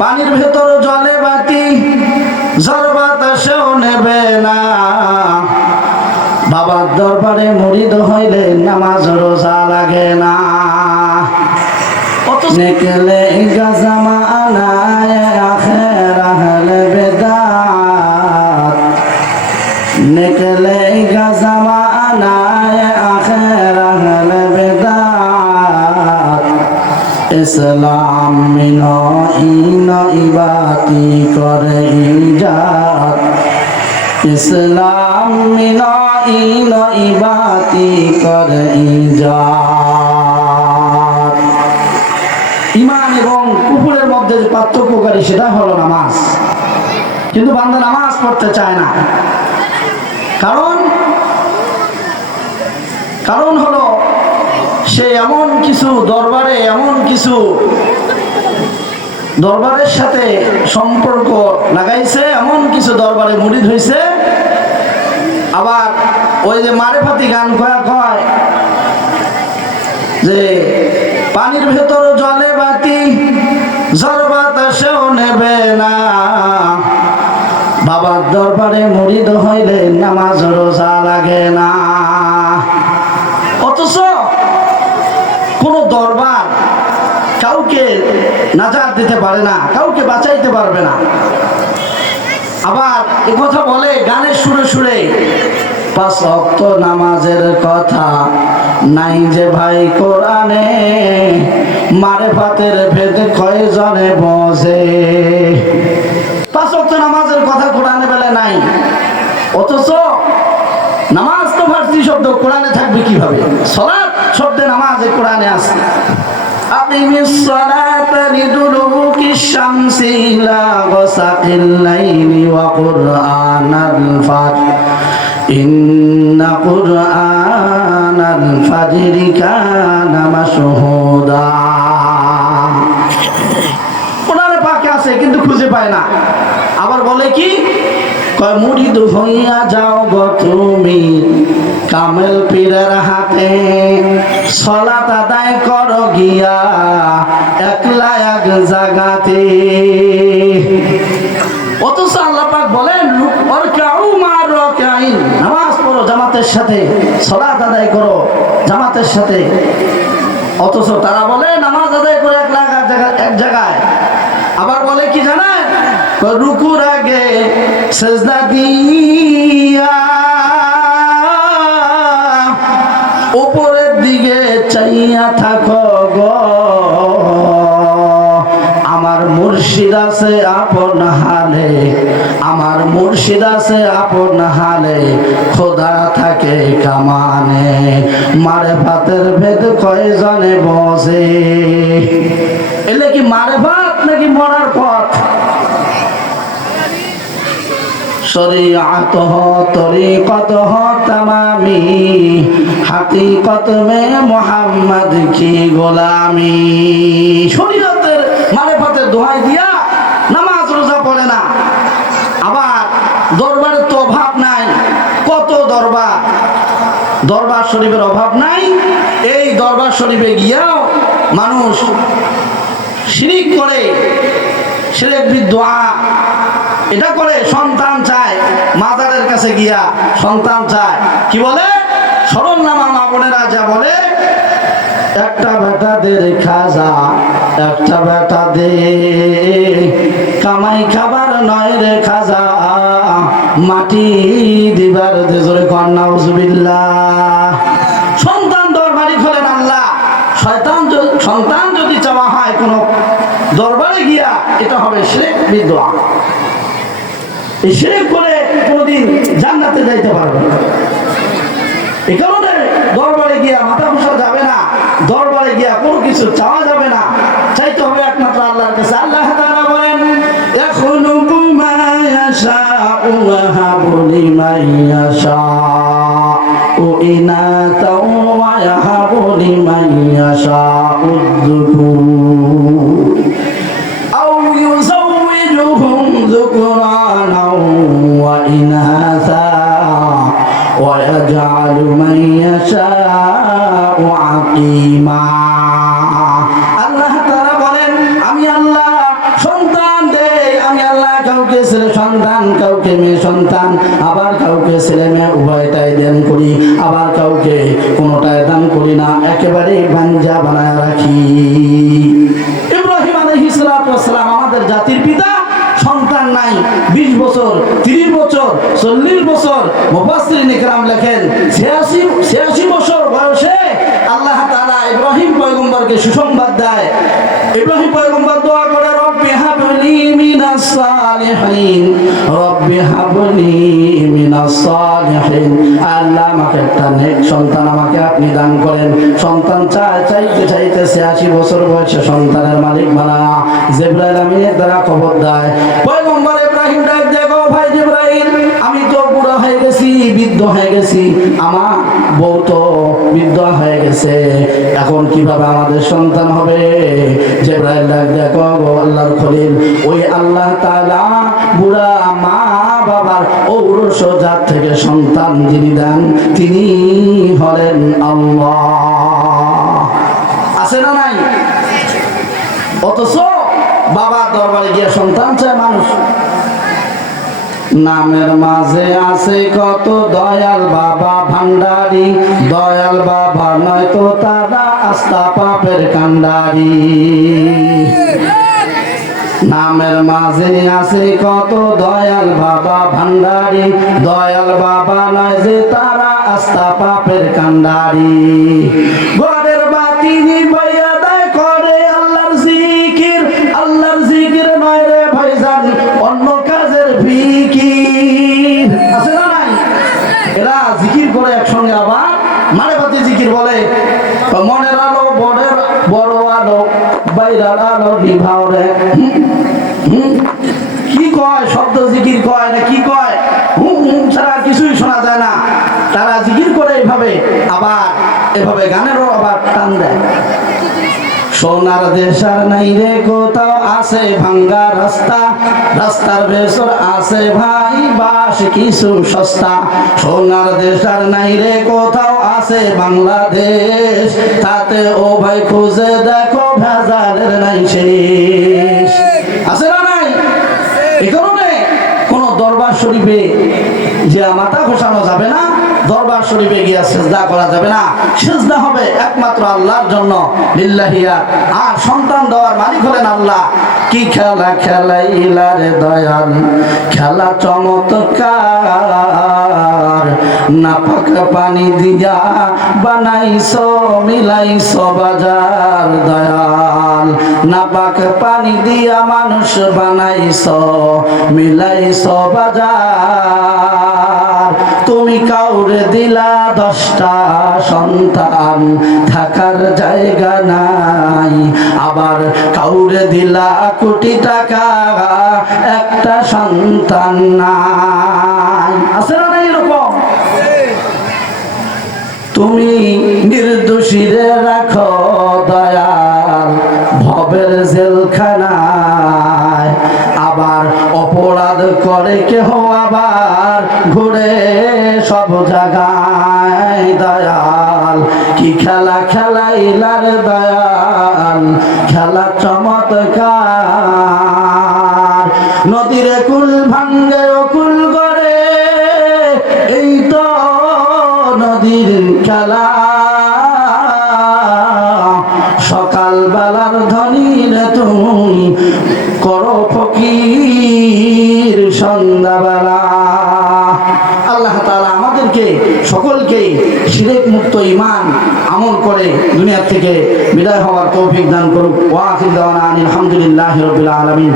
পানির ভেতর জলে বাতি ঝড় বাতাসেও নেবে না। বাবার দরবারে মুরিদ হইলে নামাজ রোজা লাগে না। নিকলে গজমানায়ে আখির আহলে বিদাত, নিকলে গজমানায়ে আখির আহলে বিদাত। ইসলাম মিনো ইনো ইবাতি করে ইজাত, ইসলাম মিনো ইনো ইবাতি করে ইজাত। ঈমান এবং কুফরের মধ্যে যে পার্থক্যকারী সেটা হলো নামাজ। কিন্তু বান্দা নামাজ পড়তে চায় না। কারণ হলো সে এমন কিছু দরবারের সাথে সম্পর্ক লাগাইছে, এমন কিছু দরবারে মুরিদ হইছে। আবার ওই যে মারেফাতি গান কয় যে পানির ভেতর জলে বাতি ঝড় বাতাসেও নেবে না। বাবার দরবারে মুরিদ হইলে নামাজ রোজা লাগে না। অথচ কোন দরবার কাউকে নাজাত দিতে পারে না, কাউকে বাঁচাইতে পারবে না। আবার একথা বলে গানের সুরে সুরে, পাঁচ ওয়াক্ত নামাজের কথা নাই যে ভাই কোরআনে, মারেফাতের ভেদ কয়জনে বোঝে। পাঁচ ওয়াক্ত নামাজের কথা কোরআনে বলে নাই, অথচ নামাজ তো ফার্সি শব্দ, কোরআনে থাকবে কিভাবে? সালাত শব্দে নামাজে কোরআনে আছে। আকিমিস সালাতা লিদুলুকি শামসি ইলা গাসাকিল লাইলি ওয়া কুরআনাল ফাজর, ইন্না কুরআনাল ফাজরি কানা মাশহুদা। কোরআনে পাকে আছে কিন্তু খুঁজে পায় না। আবার বলে কি, কয় মুরিদ হইয়া যাও গো তুমি কামেল পীরের হাতে, সালাত আদায় করো গিয়া একলা এক জায়গাতে। অথচ আল্লাহ পাক বলেন ওয়ারকাউ মা'র রাকিঈন, নামাজ পড়ো জামাতের সাথে, সালাত আদায় করো জামাতের সাথে। অথচ তারা বলে নামাজ আদায় করে একলা এক জায়গায়। আবার বলে কি জানেন, রুকুর আগে সিজদা দিয়া উপরের দিকে চাইয়া থাকো গো, আমার মুর্শিদ আছে আপন হালে, আমার মুর্শিদ আছে আপন হালে, খোদা থাকে কামানে, মারেফাতের ভেদ কয়জনে বোঝে। এলে কি মারেফাত নাকি মরার পথ? शरीअत हो तरीक़त हो तमामी, हकीकत में मोहम्मद की गोलामी। শরীয়তের মারেফাতের দোহাই দিয়া নামাজ রোজা পড়ে না। আবার দরবারের তো অভাব নাই, কত দরবার শরীফের অভাব নাই। এই দরবার শরীফে গিয়াও মানুষ শিরিক করে, শিরক বিদআ এটা করে। সন্তান চায়, মাজারের কাছে গিয়া সন্তান চায়, কি বলে? সরল নামা মা বোনেরা যা বলে, একটা বেটা দে খাজা, একটা বেটা দে, কামাই খাবার নয় রে খাজা, মাটি দিবার দে। জোরে কর নাউজুবিল্লাহ। সন্তান দরবারি খোলেন আল্লাহ। সন্তান যদি চাওয়া হয় কোনো দরবারে গিয়া, এটা হবে শিরক বিদআ। এই শিরক করে কোনদিন জান্নাতে যাইতে পারবে না। এই কারণে দরবারে গিয়া মাথা ঘষা যাবে না, দরবারে গিয়া কোনো কিছু চাওয়া যাবে না, চাইতে হবে একমাত্র আল্লাহর কাছে। আল্লাহ তাআলা বলেন, ইয়াখলুকু মা ইয়াশাউ ওয়া ইয়াহাবু লিমান ইয়াশাউ ইনাতাও ওয়া ইয়াহাবু লিমান ইয়াশাউ যুকুর আও ইউযাওwijuhum যুকরানা ওয়া ইনাসা ওয়া ইয়াজআলু মান ইয়াশাউ আকিমা। আল্লাহ তাআলা বলেন, আমি আল্লাহ সন্তান সন্তান দেই আমি আল্লাহ, কাউকে ছেলে সন্তান, কাউকে মেয়ে সন্তান, আবার কাউকে ছেলে মেয়ে উভয়টাই দান করি, আবার কাউকে কোনোটাই দান করি না, একেবারে বাঞ্জা বানায় রাখি। ইব্রাহিম আলাইহিস সালাতু ওয়াস সালাম আমাদের জাতির পিতা, সন্তান নাই, 20 বছর, 30 বছর, 40 বছর, মুফাসসিরিন ইকরাম লেখেন 86 বছর বয়সে আল্লাহ তাআলা ইব্রাহিম পয়গম্বরকে সুসংবাদ দেয়। ইব্রাহিম পয়গম্বর দোয়া করে, রব্বি হাবলি মিনাস সালিহিন, রব্বি হাবলি মিনাস সালিহিন, আল্লাহ আমাকে একটা নেক সন্তান আমাকে আপনি দান করেন। সন্তান চাইতে 86 বছর বয়সে সন্তানের মালিক বানায়া জিবরাইল আমিনের দ্বারা খবর দেয়। পয়গম্বর ইব্রাহিম ডাক দেখো, ভাই জিবরাইল, আমি তো বুড়া হয়ে গেছি, বৃদ্ধ হয়ে গেছি, আমার বউ তো বৃদ্ধ হয়ে গেছে, এখন কিভাবে আমাদের সন্তান হবে? জিবরাইল ডাক দেখো, গো আল্লাহর খলিল, ওই আল্লাহ তাআলা বুড়া মা বাবার ঔরস জাত থেকে সন্তান যিনি দেন তিনি হলেন আল্লাহ। আছে না নাই? অথচ বাবার দরবারে গিয়ে সন্তান চায় মানুষ। নামের মাঝে আছে কত দয়াল বাবা ভান্ডারি, দয়াল বাবা নয়তো তারা আস্তা পাপের কান্ডারি। নামের মাঝে আছে কত দয়াল বাবা ভান্ডারি, দয়াল বাবা নয় যে তারা আস্তা পাপের কান্ডারি। ঘরের বাতি নিভাইয়া দেয় করে আল্লাহর জিকির, আল্লাহর জিকির নয় রে ভাইজান অন্য কাজের ফিকির। আছে না নাই? এরা জিকির করে একসঙ্গে, আবার মানে বাতি জিকির বলে, মনের আলো বড় আলো, বাইরার আলো নিভাও রে। কি কয়? শব্দ জিকির কয় না কি কয়? ছাড়া কিছুই শোনা যায় না। তারা জিকির করে এইভাবে, আবার এভাবে গানেরও আবার টান দেয়। সোনার দেশার নাই রে কোথাও আছে ভাঙ্গা রাস্তা, রাস্তার ভেতর আছে ভাই বাস কিছু সস্তা। সোনার দেশার নাই রে কোথাও আছে বাংলাদেশ, তাতে ও ভাই খুঁজে দেখো ভেজালের নাই শেষ। আছে না নাই? এই কারণে কোন দরবার শরীফে যে মাথা ঘোষানো যাবে না, দরবার শরীফে গিয়া সিজদা করা যাবে না। সিজদা হবে একমাত্র আল্লাহর জন্য, লিল্লাহিয়া। আর সন্তান দেওয়ার মালিক হলেন আল্লাহ। কি খেলা খেলাইলা রে দয়াল, খেলা চমৎকার, নাপাক পানি দিয়া বানাইছো মিলাইছো বাজার দয়াল, নাপাক পানি দিয়া মানুষ বানাইছো মিলাইছো বাজার। তুমি কাউরে দিলা 10টা সন্তান, থাকার জায়গা নাই, আবার কাউরে দিলা কোটি টাকা, একটা সন্তান নাই। আছে না এরকম? তুমি নির্দোষীরে রাখো দয়াল ভবের জেলখানায়, আবার অপরাধ করে কেহ আবার ঘুরে সব জায়গায় দয়াল। কি খেলা খেলাইলার দয়াল, খেলা চমৎকার। নদীর কুল ভাঙ্গে ও কুল করে, এই তো নদীর খেলা। সকাল বেলার ধনীর তুমি করো ফকির সন্ধ্যাবেলা। আল্লাহ তাআলা আমাদেরকে সকলকে শিরক মুক্ত ঈমান আমল করে দুনিয়া থেকে বিদায় হওয়ার তৌফিক দান করুক। ওয়া আখিরু দাওয়ানা আলহামদুলিল্লাহি রাব্বিল আলামিন।